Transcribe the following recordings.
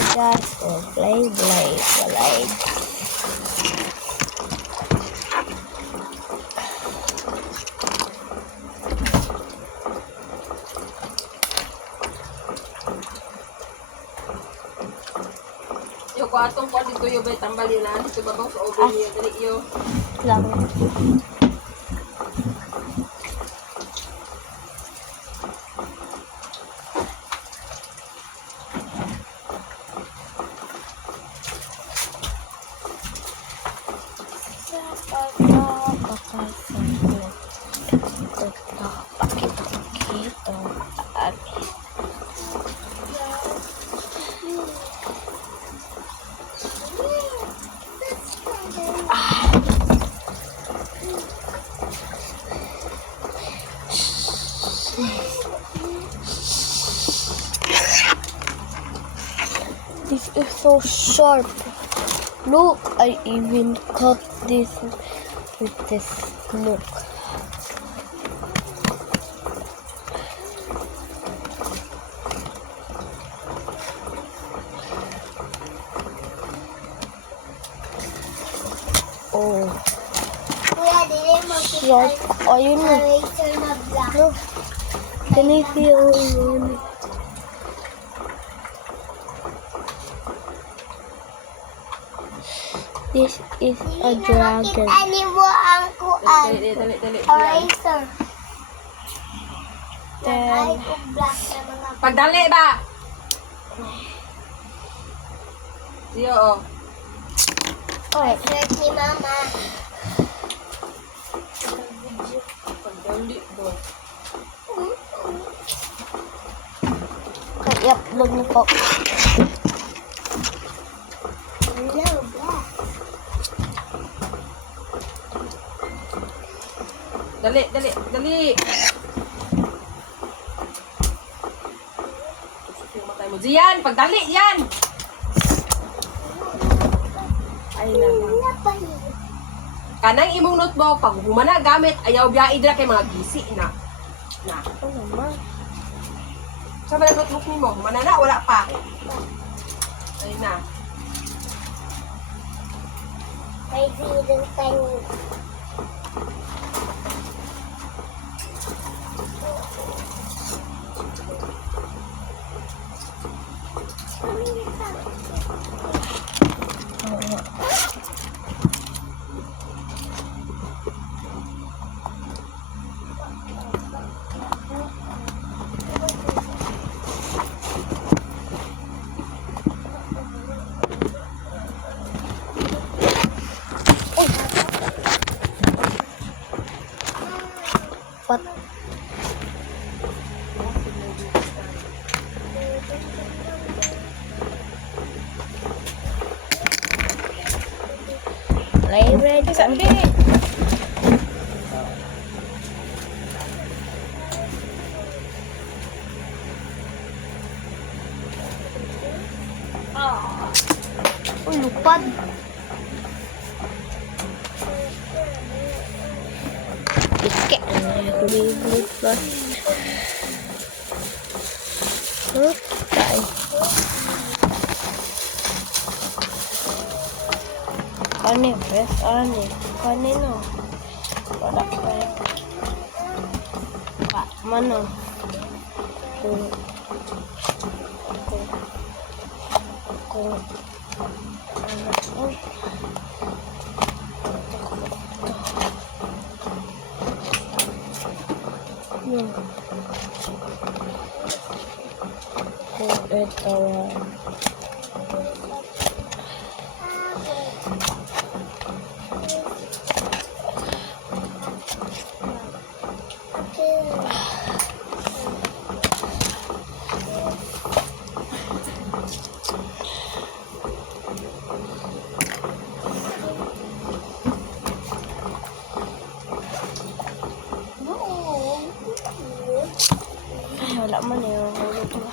just play. Yung kwartong ko dito yung may tambalin na dito ba sa oven niya dali yo. Lang. This is so sharp. Look, I even cut this with this. Look. Oh. Sharp. Ayun na. No. Can I feel it? This is a dragon. Dali. Eraser. Then, Pagdali ba? Yo. oh, Shirt ni Mama. Pagdali do. i-upload niyo po. Hello, black. Dali. Matay mo diyan, pagdali yan. Ay na. Kanang imong notebook pag humana gamit ayaw biya idra kay mga gisi na. Ano naman? Sa mga notebook nimo, humana na wala pa. Ay na. May zero time. What? Play ready. Sabi. Uy, lupad. Ike. Beyblade pa. Okay. Ano, press on eh. Kanino? Wala pa eh. Mano? Kung ito ay, wala man eh. Hulog na.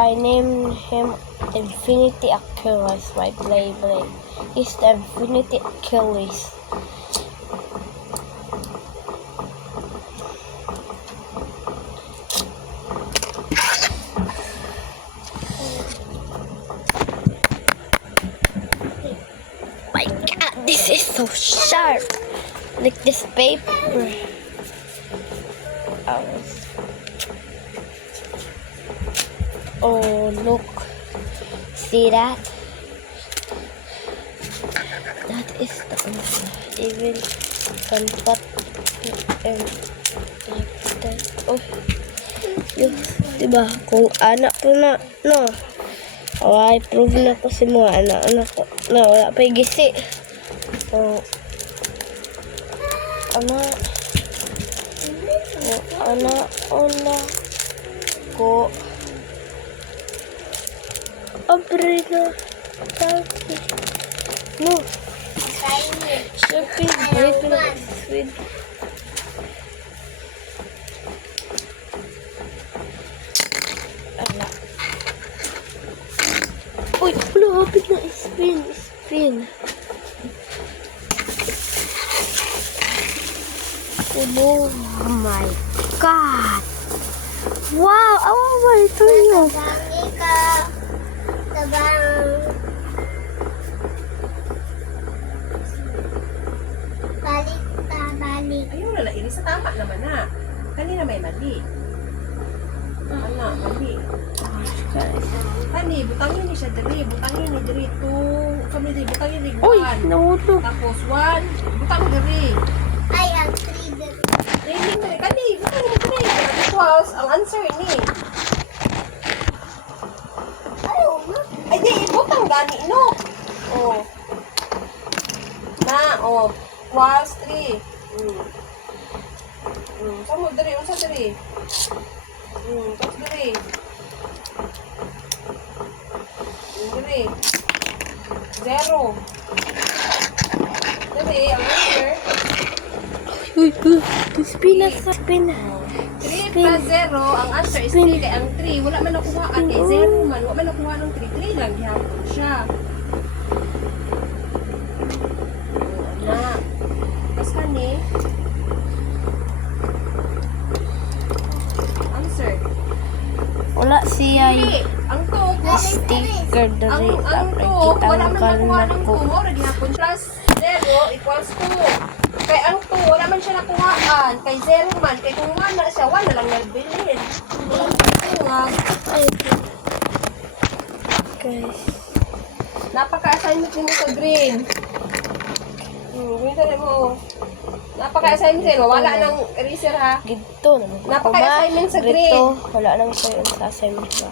I named him Infinity Achilles, my Blade. He's the Infinity Achilles. My God, this is so sharp. Like this paper. Oh, look. See that? That is the even can cut and like that. Oh, yun. Diba? Kung anak ko na, no? Oh, ay, prove na ko si mga anak ko. Na, wala pa yung gisi. So, anak ko. Abrina. Tati. No. Shopping. Wait na. Sweet. Ala. Uy, wala. Hapit na. Spin. Oh my God. Wow. Oh, ito yun. Balik. Ayun na, Iris, sa tama naman na. Kanina may mali. Ano, mali. Kani, butangin ni siya diri. Butangin ni diri 2. Kami diri, butangin ni 1. Uy, nahulog. Tapos 1. Butang diri. I have 3 diri. Training diri. Kani, butangin ni diri. Because, ang answer ni. Ay, di, butang gani, no? Oh. Na, oh. Was 3. Saan mo diri? Unsa diri? Tapos diri. Diri. 0. Diri, ang answer. Uy, spin. 3 plus 0, ang answer is 3. Kaya ang 3, wala man nakuha. Kaya 0 man, wala man nakuha ng 3. 3 lang, gihapon siya. Na. Tapos kani. Answer. Wala siya Dili. Ang 2, sticker dari. ang 2, Kita wala ang man nakuha ng 2. ko. Mura, gihapon. Plus 0 equals 2. Kaya ang 2, wala man siya nakuhaan. Kay 0 man. Kaya kung 1 na siya, 1 na lang nagbilin. Walang pagtungag. Ay, guys. Napaka-assignment mo sa green. Ganito rin mo. Napaka-assignment sa'yo. Wala nang eraser ha. Gito naman. Napaka-assignment sa green. Gito, wala nang sa'yo sa assignment ba.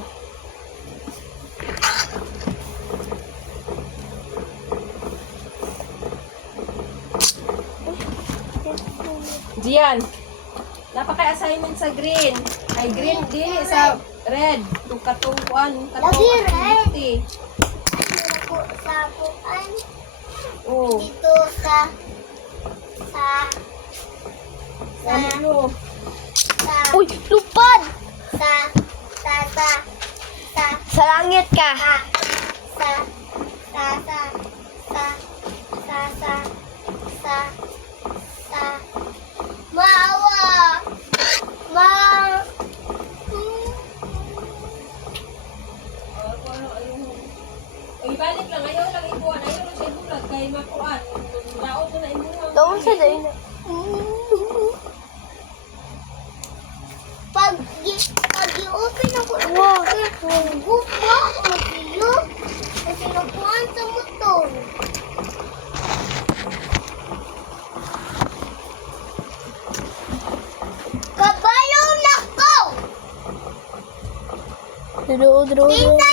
Diyan. Napaka-assignment sa green. Ay green din sa red. Itong katungkuan. Lagi red. Sa puan. Oh. Dito sa Ano? Uy, lupad! sa Sa langit ka! Maawa! Ay, balik lang. Ayaw lang ibuwan. Ayaw lang siya ibulag. Kaya makuan. Daon mo na ibuwan. Doon siya dahil na. Pag i-open ako Wow. buka ako sa'yo kasi nakuhaan sa motor. Kabalo na ko! Dro. Tita!